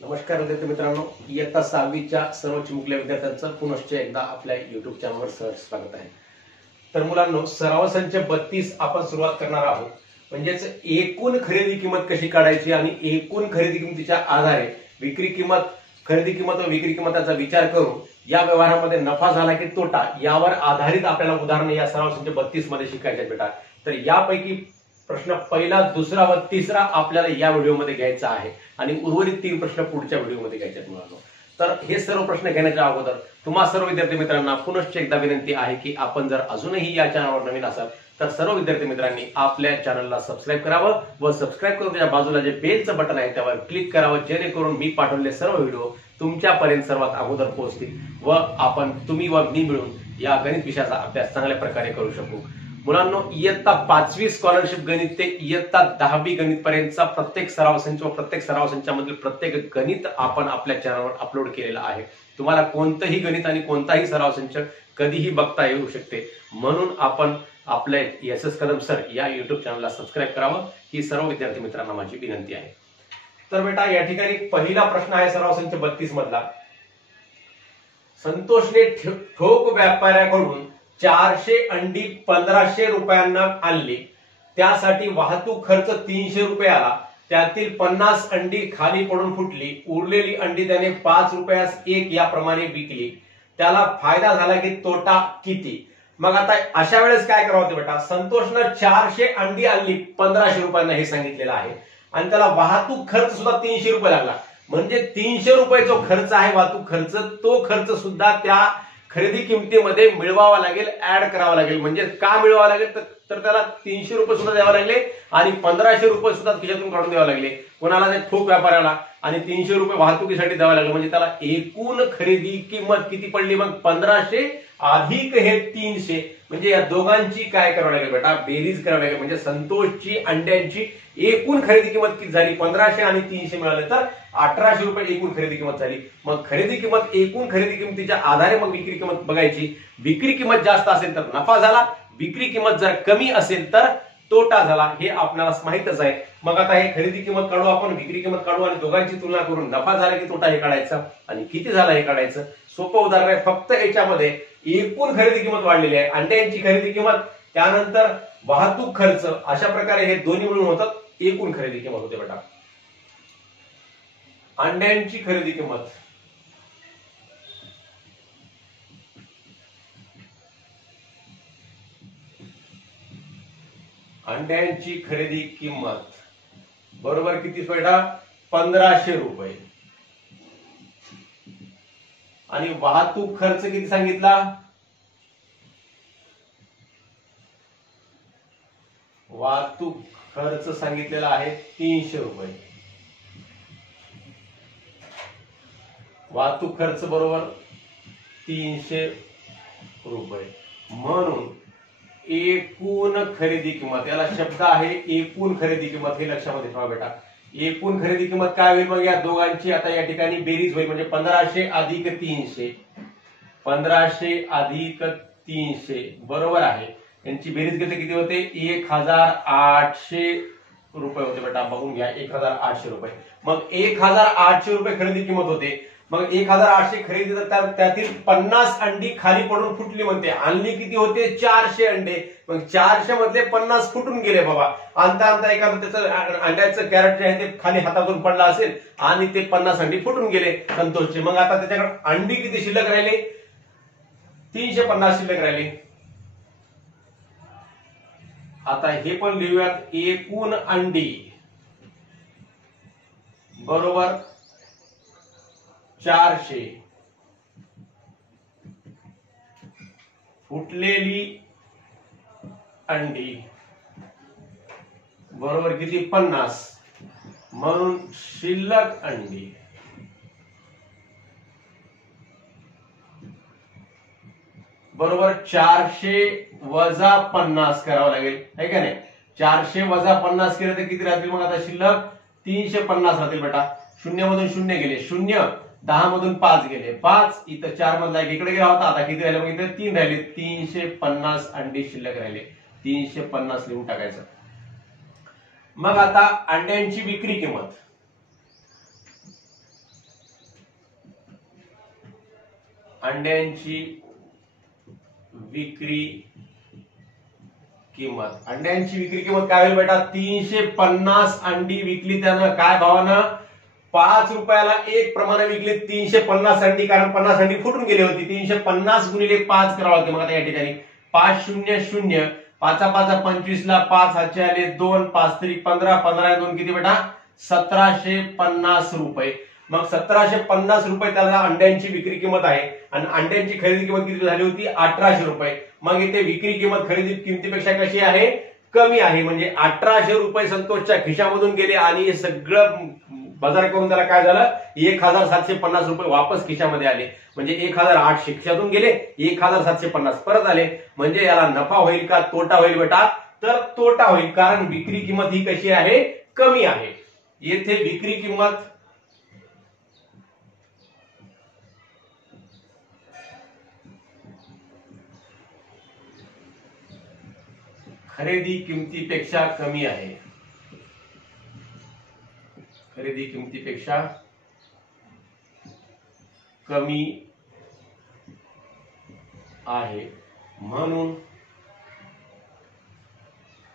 नमस्कार विद्यार्थी मित्रांनो, इयत्ता 6वीच्या सर्व चिमुकल्या विद्यार्थ्यांचं पुनश्च एकदा आपल्या युट्यूब चॅनलवर सहर्ष स्वागत आहे। तर मुलांनो, सराव संच 32 आपण सुरुवात करणार आहोत। म्हणजेच एकूण खरेदी किंमत कशी काढायची आणि एकूण खरेदी किंमतीच्या आधारे विक्री किंमत, खरेदी किंमत व विक्री किंमताचा विचार करून या व्यवहारामध्ये नफा झाला की तोटा यावर आधारित आपल्याला उदाहरणे या सराव संच 32 मध्ये शिकायचे बेटा। तर यापैकी प्रश्न पहिला, दुसरा व तिसरा आपल्याला या व्हिडिओमध्ये घ्यायचा आहे आणि उर्वरित 3 प्रश्न पुढच्या व्हिडिओमध्ये घ्यायचे आहेत मुलांनो। तर हे सर्व प्रश्न घेण्याच्या अगोदर तुम्हा सर्व विद्यार्थी मित्रांना पुनश्च एकदा विनंती आहे की आपण जर अजूनही या चॅनलवर नवीन असाल तर सर्व विद्यार्थी मित्रांनी आपल्या चॅनलला सबस्क्राइब करावं व सबस्क्राइब करून त्याच्या बाजूला जे बेलचं बटन आहे त्यावर क्लिक करावं, जेणेकरून मी पाठवलेले सर्व व्हिडिओ तुमच्यापर्यंत सर्वात अगोदर पोहोचतील व तुम्ही व मी मिळून या गणित विषयाचा अभ्यास चांगल्या प्रकारे करू शकू। मुलांनो, इयत्ता 5वी स्कॉलरशिप गणित ते इयत्ता 10वी गणित पर्यंतचा प्रत्येक सराव संच व प्रत्येक सराव संचामधील प्रत्येक गणित आपण आपल्या चॅनलवर अपलोड केलेला आहे। तुम्हाला कोणतेही गणित आणि कोणताही सराव संच कधीही बघता येऊ शकते, म्हणून आपण आपल्या एस कदम सर या युट्यूब चॅनलला सबस्क्राइब करावं ही सर्व विद्यार्थी मित्रांना माझी विनंती आहे। तर बेटा, या ठिकाणी पहिला प्रश्न आहे सराव संच 32 मधला। संतोषने ठोक व्यापाऱ्याकडून 400 अंडी 1500 रुपयांना आणली, त्यासाठी वाहतूक खर्च 300 रुपये आला। त्यातील 50 अंडी खाली पडून फुटली, उरलेली अंडी त्याने 5 रुपयास 1 याप्रमाणे विकली। त्याला फायदा झाला की तोटा किती? मग आता अशा वेळेस काय करावं होतं बेटा? संतोषनं 400 अंडी आणली 1500 रुपयांना हे सांगितलेलं आहे आणि त्याला वाहतूक खर्च सुद्धा 300 रुपये लागला। म्हणजे 300 रुपये जो खर्च आहे वाहतूक खर्च, तो खर्च सुद्धा त्या खरेदी किमतीमध्ये मिळवावा लागेल, ऍड करावा लागेल। म्हणजे का मिळवावा लागेल तर त्याला 300 रुपये सुद्धा द्यावे लागले आणि 1500 रुपये सुद्धा खिशातून काढून द्यावे लागले कोणाला? त्या ठोक व्यापाऱ्याला, आणि 300 रुपये वाहतुकीसाठी द्यावे लागले। म्हणजे त्याला एकूण खरेदी किंमत किती पडली? मग 1500 अधिक हे 300, म्हणजे या दोघांची काय करावं लागेल बेटा? बेरीज करावी लागेल। म्हणजे संतोषची अंड्यांची एकूण खरेदी किंमत किती झाली? 1500 आणि 300 मिळाले तर 1800 रुपये एकूण खरेदी किंमत झाली। मग खरेदी किंमत, एकूण खरेदी किंमतीच्या आधारे मग विक्री किंमत बघायची। विक्री किंमत जास्त असेल तर नफा झाला, विक्री किंमत जर कमी असेल तर तोटा झाला, हे आपल्याला माहितच आहे। मग आता हे खरेदी किंमत काढू आपण, विक्री किंमत काढू आणि दोघांची तुलना करून नफा झाला की तोटा हे काढायचं आणि किती झाला हे काढायचं। सोपं उदाहरण आहे, फक्त याच्यामध्ये एकूण खरेदी किंमत वाढलेली आहे, अंड्यांची खरेदी किंमत, त्यानंतर वाहतूक खर्च, अशा प्रकारे हे दोन्ही मिळून होतात एकूण खरेदी किंमत होते बेटा। अंड्यांची खरेदी किंमत, अंड्यांची खरेदी किंमत बरोबर किती बेटा? 1500 रुपये। आणि वाहतूक खर्च किती सांगितला? वाहतूक खर्च सांगितलेला आहे 300 रुपये। वाहतूक खर्च बरोबर 300 रुपये। म्हणून एकूण खरेदी किंमत, याला शब्द आहे एकूण खरेदी किंमत, हे लक्षामध्ये ठेवा बेटा। एकूण खरेदी किंमत काय होईल? मग या दोघांची आता या ठिकाणी बेरीज होईल। म्हणजे 1500 अधिक 300, 1500 अधिक 300 बरोबर आहे। यांची बेरीज घेतली किती होते? 1800 रुपये होते बेटा, बघून घ्या 1800 रुपये। मग 1800 रुपये खरेदी किंमत होते। मग 1800 खरेदी, तर त्यातील 50 अंडी खाली पडून फुटली म्हणते। आणली किती होते? 400 अंडे। मग 400 मधले 50 फुटून गेले बाबा। आणता आणता एखादं त्याचं अंड्याचं कॅरेट जे आहे ते खाली हातातून पडला असेल आणि ते 50 अंडी फुटून गेले संतोषचे। मग आता त्याच्याकडे अंडी किती शिल्लक राहिले? 350 शिल्लक राहिले। आता हे पण लिहूयात, एकूण अंडी बरोबर 400, फुटलेली अंडी बरोबर किती? 50, म्हणून शिल्लक अंडी बरोबर 400 वजा 50 करावं लागेल, है का नाही? 400 वजा 50 केलं तर किती राहतील? मग आता शिल्लक 350 राहतील बेटा। शून्य मधून शून्य गेले, शून्य, 10 मधून 5 गेले, 5, इथं 4 मधला एक इकडे गेला होता, आता किती राहिले? मग इथे 3 राहिले, 350 अंडी शिल्लक राहिले। 350 लिहून टाकायचं। मग आता अंड्यांची विक्री किंमत, अंड्यांची विक्री किंमत. अंड्यांची विक्री किंमत काय होईल बेटा? 350 अंडी विकली त्यानं काय भावानं? 5 रुपयाला एक प्रमाणे विकली 350 अंडी, कारण 50 अंडी फुटून गेली होती. 350 गुणिले 5 करावं लागते. मग आता या ठिकाणी 500, 5 5 25 ला 5 हातचे आले 2, 5 3 15, 15 2 किती बेटा? 1750 रुपये. मग 1750 रुपये त्याला अंड्यांची विक्री किंमत आहे आणि अंड्यांची खरेदी किंमत किती झाली होती? 1800 रुपये. मग इथे विक्री किंमत खरेदी किमतीपेक्षा कशी आहे? कमी आहे. म्हणजे 1800 रुपये संतोषच्या खिशामधून गेले आणि हे सगळं बाजार करून त्याला काय झालं? 1750 रुपये वापस खिशामध्ये आले. म्हणजे 1800 खिशातून गेले, 1750 परत आले. म्हणजे याला नफा होईल का तोटा होईल बेटा? तर तोटा होईल, कारण विक्री किंमत ही कशी आहे? कमी आहे. येथे विक्री किंमत खरेदी किमतीपेक्षा कमी आहे. खरेदी किमतीपेक्षा कमी आहे म्हणून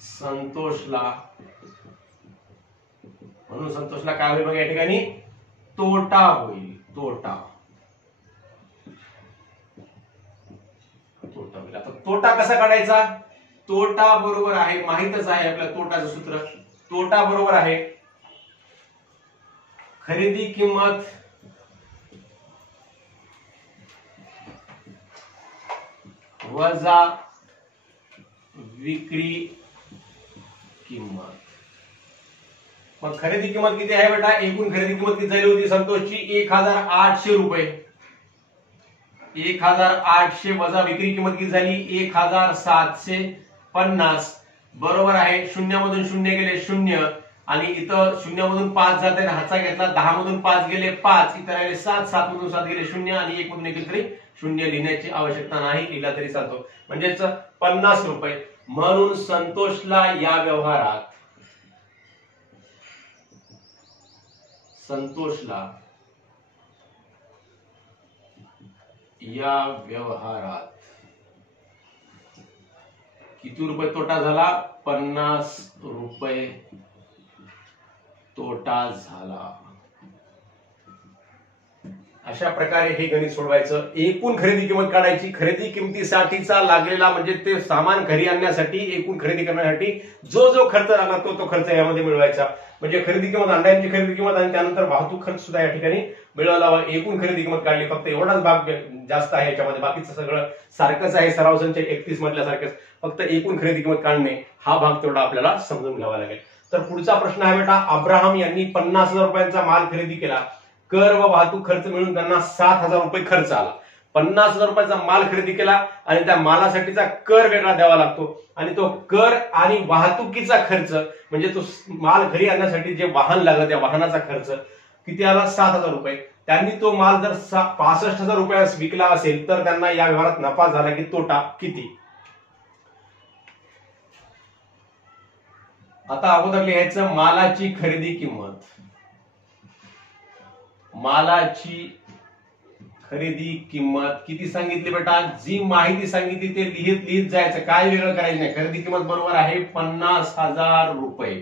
संतोषला काय होईल? बघा या ठिकाणी तोटा होईल. तोटा होईल. आता तोटा कसा काढायचा? तोटा बरोबर आहे, माहितच आहे आपल्या तोटाचं सूत्र. तोटा बरोबर आहे खरेदी किंमत वजा विक्री किंमत. मग खरेदी किंमत किती आहे बेटा? एकूण खरेदी किंमत किती झाली होती संतोषची? 1800 रुपये. 1800 वजा विक्री किंमत किती झाली? 1750 बरोबर आहे. शून्यामधून शून्य गेले 0 आणि इथं 0 मधून 5 जाते, हातचा घेतला, 10 मधून 5 गेले 5, इथं राहिले 7, 7 मधून 7 गेले 0 आणि 1 मधून 1 तरी 0 लिहिण्याची आवश्यकता नाही, लिहिला तरी चालतो. म्हणजेच 50 रुपये. म्हणून संतोषला या व्यवहारात किती रुपये तोटा झाला? 50 रुपये तोटा झाला. अशा प्रकारे हे गणित सोडवायचं. एकूण खरेदी किंमत काढायची. खरेदी किमतीसाठीचा लागलेला म्हणजे ते सामान घरी आणण्यासाठी, एकूण खरेदी करण्यासाठी जो खर्च लागला तो खर्च यामध्ये मिळवायचा. म्हणजे खरेदी किंमत, अंड्यांची खरेदी किंमत आणि त्यानंतर वाहतूक खर्च सुद्धा या ठिकाणी मिळवला. एकूण खरेदी किंमत काढली. फक्त एवढाच भाग जास्त आहे याच्यामध्ये, बाकीचं सगळं सारखंच आहे. सराव संच 31 मधल्या सारखंच. फक्त एकूण खरेदी किंमत काढणे हा भाग तेवढा आपल्याला समजून घ्यावा लागेल. तर पुढचा प्रश्न आहे बेटा, अब्राहम यांनी 50,000 रुपयांचा माल खरेदी केला. कर व वाहतूक खर्च मिळून त्यांना 7,000 रुपये खर्च आला. 50,000 रुपयाचा माल खरेदी केला आणि त्या मालासाठीचा कर वेगळा द्यावा लागतो आणि तो कर आणि वाहतुकीचा खर्च म्हणजे तो माल घरी आणण्यासाठी जे वाहन लागलं त्या वाहनाचा खर्च किती आला? 7,000 रुपये. त्यांनी तो माल जर 65,000 रुपयास विकला असेल तर त्यांना या व्यवहारात नफा झाला की तोटा किती? आता अगोदर लिहायचं मालाची खरेदी किंमत. मालाची खरेदी किंमत किती सांगितली बेटा? जी माहिती सांगितली ते लिहित जायचं, काय वेगळं करायचं नाही. खरेदी किंमत बरोबर आहे 50,000 रुपये,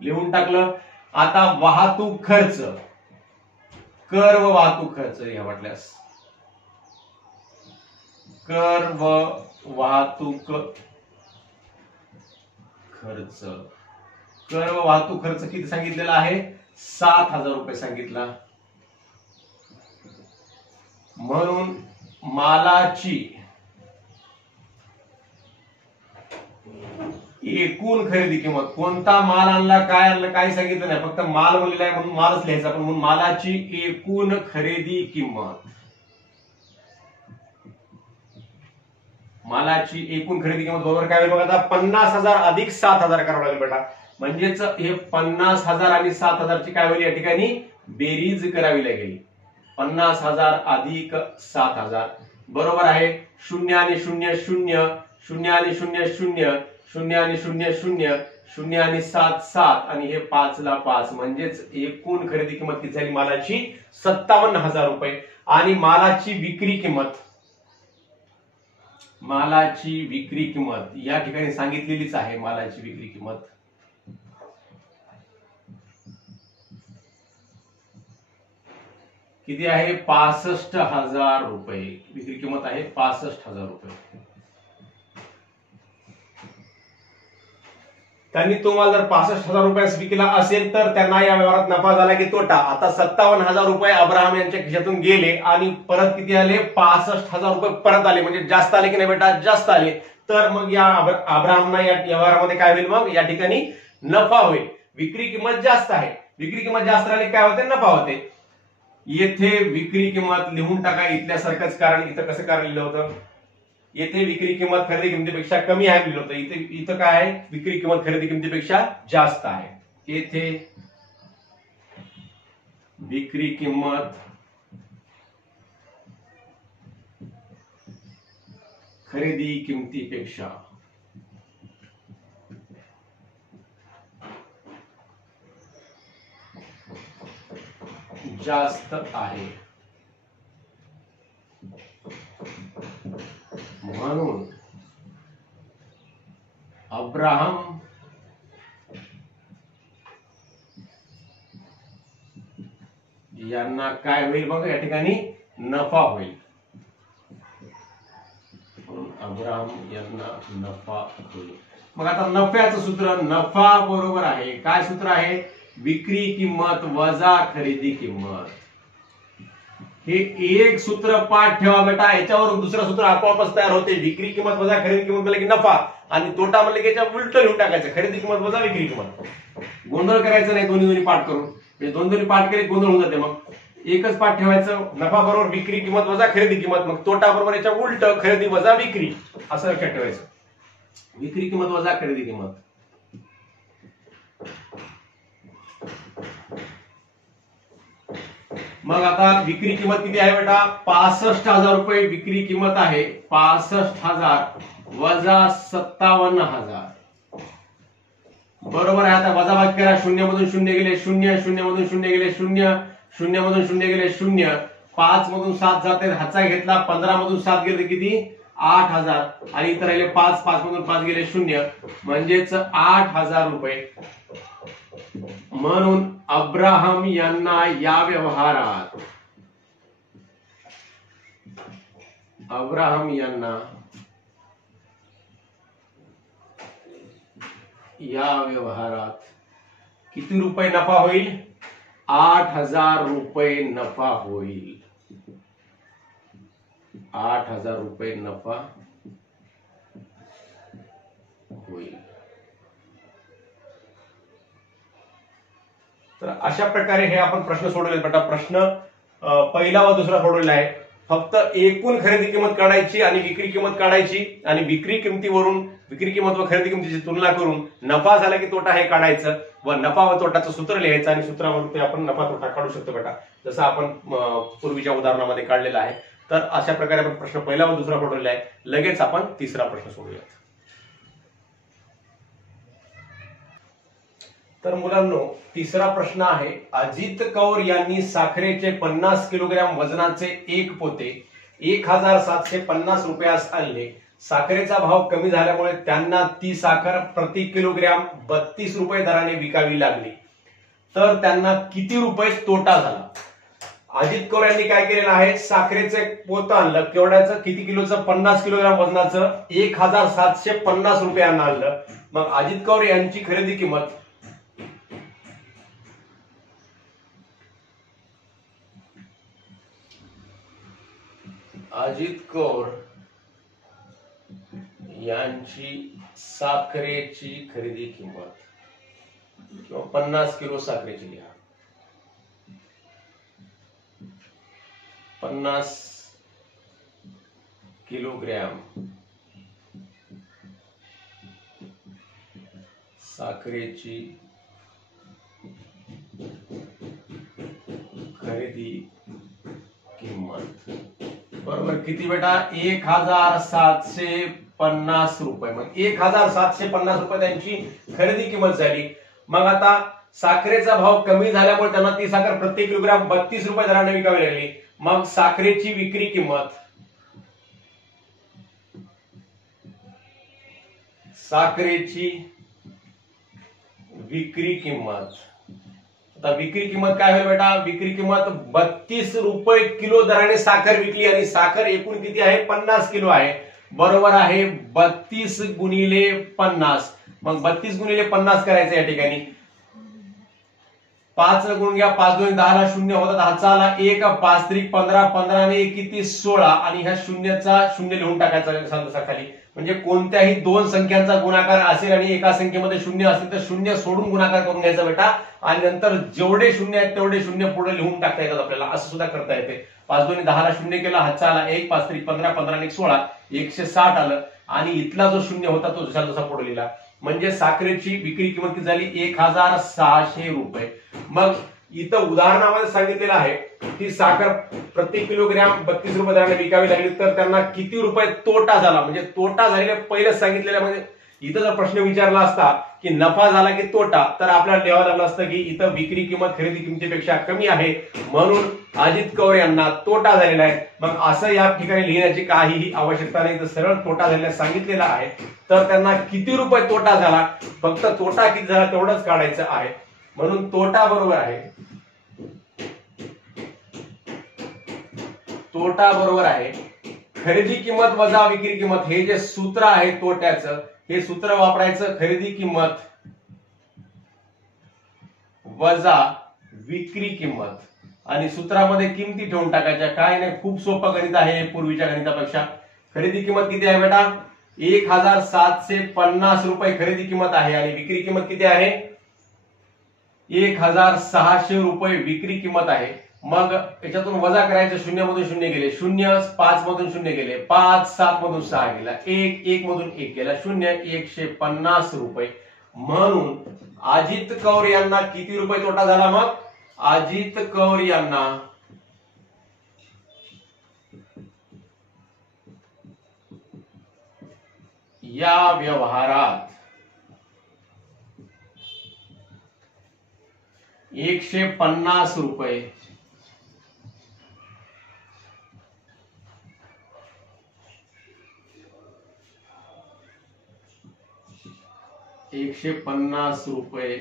लिहून टाकलं. आता वाहतूक खर्च, कर व वाहतूक खर्च या म्हटल्यास कर व वाहतूक खर्च. कर व वाहतूक खर्च किती सांगितलेला आहे? 7,000 रुपये सांगितला. म्हणून मालाची एकूण खरेदी किंमत, कोणता माल आणला, काय आणलं, काय सांगितलं नाही, फक्त माल बोललेला आहे म्हणून मालच लिहायचा. पण म्हणून मालाची एकूण खरेदी किंमत, मालाची एकूण खरेदी किंमत बरोबर काय होईल बघा आता? 50,000 अधिक 7,000 करावं लागेल बेटा. म्हणजेच हे 50,000 आणि 7,000 ची काय होईल या ठिकाणी? बेरीज करावी लागेल. 50,000 अधिक 7,000 बरोबर आहे 0 आणि 0 0, 0 आणि 0 0, 0 आणि 0 0, 0 आणि 7 7 आणि हे 5 ला 5 म्हणजेच एकूण खरेदी किंमत किती झाली मालाची 57,000 रुपये. आणि मालाची विक्री किंमत या ठिकाणी सांगितलेलीच आहे. मालाची विक्री किंमत किती आहे 65,000 रुपये. विक्री किंमत आहे 65,000 रुपये. त्यांनी तुम्हाला जर 65,000 रुपयास विकला असेल तर त्यांना या व्यवहारात नफा झाला की तोटा. आता 57,000 रुपये अब्राहम यांच्या खिशातून गेले आणि परत किती आले 65,000 रुपये परत आले. म्हणजे जास्त आले की नाही बेटा, जास्त आले. तर मग या अब्राहमना या व्यवहारामध्ये काय होईल, मग या ठिकाणी नफा होईल. विक्री किंमत जास्त आहे. विक्री किंमत जास्त राहिली काय होते, नफा होते. येथे विक्री किंमत लिहून टाका इथल्या सारखंच, कारण इथं कसं काय लिहिलं होतं, येथे विक्री किंमत खरेदी किमतीपेक्षा कमी आहे लिहिलं होतं. इथं काय आहे, विक्री किंमत खरेदी किमतीपेक्षा जास्त आहे. येथे विक्री किंमत खरेदी किमतीपेक्षा जास्त आहे. म्हणून अब्राहम यांना काय होईल, मग या ठिकाणी नफा होईल. अब्राहम यांना नफा होईल. मग आता नफ्याचं सूत्र, नफा बरोबर आहे, काय सूत्र आहे, विक्री किंमत वजा खरेदी किंमत. हे एक सूत्र पाठ ठेवा बेटा. याच्यावरून दुसरं सूत्र आपोआपच तयार होते. विक्री किंमत वजा खरेदी किंमत म्हणलं की नफा, आणि तोटा म्हणलं की याच्या उलट लिहून टाकायचं, खरेदी किंमत वजा विक्री किंमत. गोंधळ करायचं नाही दोन्ही पाठ करून. दोन्ही पाठ केले गोंधळ होऊन जाते. मग एकच पाठ ठेवायचं, नफा बरोबर विक्री किंमत वजा खरेदी किंमत, मग तोटा बरोबर याच्या उलट खरेदी वजा विक्री, असं लक्षात ठेवायचं. विक्री किंमत वजा खरेदी किंमत. मग आता विक्री किंमत किती आहे बेटा, 65,000 रुपये विक्री किंमत आहे. 65,000 वजा 57,000 बरोबर आहे. आता वजाबाकी करा. 0 मधून 0 गेले 0, 0 मधून 0 गेले 0, 0 मधून 0 गेले 0, 5 मधून 7 जाते, हातचा घेतला, 15 मधून 7 गेले किती 8,000, आणि इतर राहिले 5, 5 मधून 5 गेले 0, म्हणजेच 8,000 रुपये. म्हणून अब्राहम यांना या व्यवहारात किती रुपये नफा होईल, 8,000 रुपये नफा होईल. 8,000 रुपये नफा होईल. तर अशा प्रकारे हे आपण प्रश्न सोडवले बेटा. प्रश्न पहिला व दुसरा सोडवलेला आहे. फक्त एकूण खरेदी किंमत काढायची आणि विक्री किंमत काढायची, आणि विक्री किंमतीवरून विक्री किंमत व खरेदी किंमतीची तुलना करून नफा झाला की तोटा हे काढायचं, व नफा व तोटाचं सूत्र लिहायचं, आणि सूत्रावरून ते आपण नफा तोटा काढू शकतो बेटा, जसं आपण पूर्वीच्या उदाहरणामध्ये काढलेलं आहे. तर अशा प्रकारे आपण प्रश्न पहिला व दुसरा सोडवलेला आहे. लगेच आपण तिसरा प्रश्न सोडूयात. तर मुलांनो, तिसरा प्रश्न आहे, अजित कौर यांनी साखरेचे 50 किलोग्रॅम वजनाचे एक पोते 1,750 रुपयास आणले. साखरेचा भाव कमी झाल्यामुळे त्यांना ती साखर प्रति किलोग्रॅम 32 रुपये दराने विकावी लागली. तर त्यांना किती रुपये तोटा झाला. अजित कौर यांनी काय केलेलं आहे, साखरेचं एक पोतं आणलं. केवढ्याचं, किती किलोचं, 50 किलोग्रॅम वजनाचं 1,750 रुपयांना आणलं. मग अजित कौर यांची खरेदी किंमत अजित कौर यांची साखरेची खरेदी किंमत किंवा 50 किलो साखरेची लिहा. 50 किलोग्रॅम साखरेची खरेदी किंमत बरोबर किती बेटा, 1,750 50 रुपये. मग 1750 रुपये त्यांची खरेदी किंमत झाली. मग आता साखरेचा भाव कमी झाल्यामुळे त्यांना ती साखर प्रति किलोग्राम 32 रुपये दराने विकावी लागली. मग साखरेची विक्री किंमत, साखरेची विक्री किंमत, आता विक्री किंमत काय होईल बेटा? विक्री किंमत 32 रुपये किलो दराने साखर विकली आणि साखर एकूण किती आहे? 50 किलो आहे. बरोबर आहे 32 गुणिले 50. मग 32 गुणिले 50 करायचं या ठिकाणी. 5 गुणून घ्या, 5 2 10 ला शून्य होतात, हातचा आला 1, 5 3 15, 15 ने किती 16 आणि ह्या शून्याचा शून्य लिहून टाकायचा खाली. म्हणजे कोणत्याही दोन संख्यांचा गुणाकार असेल आणि एका संख्येमध्ये शून्य असेल तर शून्य सोडून गुणाकार करून घ्यायचा बेटा आणि नंतर जेवढे शून्य आहेत तेवढे शून्य पुढे लिहून टाकता येतात आपल्याला. असं सुद्धा करता येते. 5 2 10 ला शून्य केला, हातचा आला 1, 5 3 15, 15 ने 16, 160 आलं आणि इथला जो शून्य होता तो जसा जसा पुढे लिहिला. म्हणजे साखरेची विक्री किंमत किती झाली? 1600 रुपये. मग इथं उदाहरणामध्ये सांगितलेलं आहे की साखर प्रति किलोग्रॅम 32 रुपये दराने विकावी लागली तर त्यांना किती रुपये तोटा झाला. म्हणजे तोटा झालेला पहिलेच सांगितलेलं. म्हणजे इथं जर प्रश्न विचारला असता की नफा झाला की तोटा तर आपल्याला लिहावं लागलं असतं की इथं विक्री किंमत खरेदी किमतीपेक्षा कमी आहे म्हणून अजित कौर यांना तोटा झालेला आहे. मग असं या ठिकाणी लिहिण्याची काहीही आवश्यकता नाही. तर सरळ तोटा झालेला सांगितलेला आहे तर त्यांना किती रुपये तोटा झाला, फक्त तोटा किती झाला तेवढंच काढायचं आहे. म्हणून तोटा बरोबर आहे, तोटा बरोबर आहे खरेदी किंमत वजा विक्री किंमत. हे जे सूत्र आहे तोट्याचं हे सूत्र वापरायचं. खरेदी किंमत वजा विक्री किंमत आणि सूत्रामध्ये किमती ठेवून टाकायच्या. काय नाही, खूप सोपं गणित आहे पूर्वीच्या गणितापेक्षा. खरेदी किंमत किती आहे बेटा? 1750 रुपये खरेदी किंमत आहे आणि विक्री किंमत किती आहे? 1600 रुपये विक्री किंमत आहे. मग याच्यातून वजा करायचं, शून्यामधून शून्य गेले, 0 5 मधून शून्य गेले, 5 7 मधून 6 गेला, 1 1 मधून 1 गेला, 0 150 रुपये. म्हणून अजित कौर यांना किती रुपये तोटा झाला? मग अजित कौर यांना या व्यवहारात 150 रुपये 150 रुपये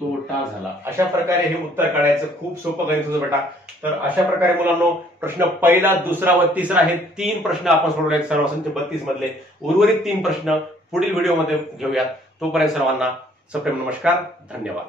तोटा झाला. अशा प्रकारे हे उत्तर काढायचं. खूप सोपं गणित होतं बेटा. तर अशा प्रकारे मुलांनो प्रश्न पहिला, दुसरा व तिसरा हे 3 प्रश्न आपण सोडवले सर्वसंख्य 32 मधले. उर्वरित 3 प्रश्न पुढील व्हिडिओमध्ये घेऊयात. तोपर्यंत सर्वांना सप्रेम नमस्कार. धन्यवाद.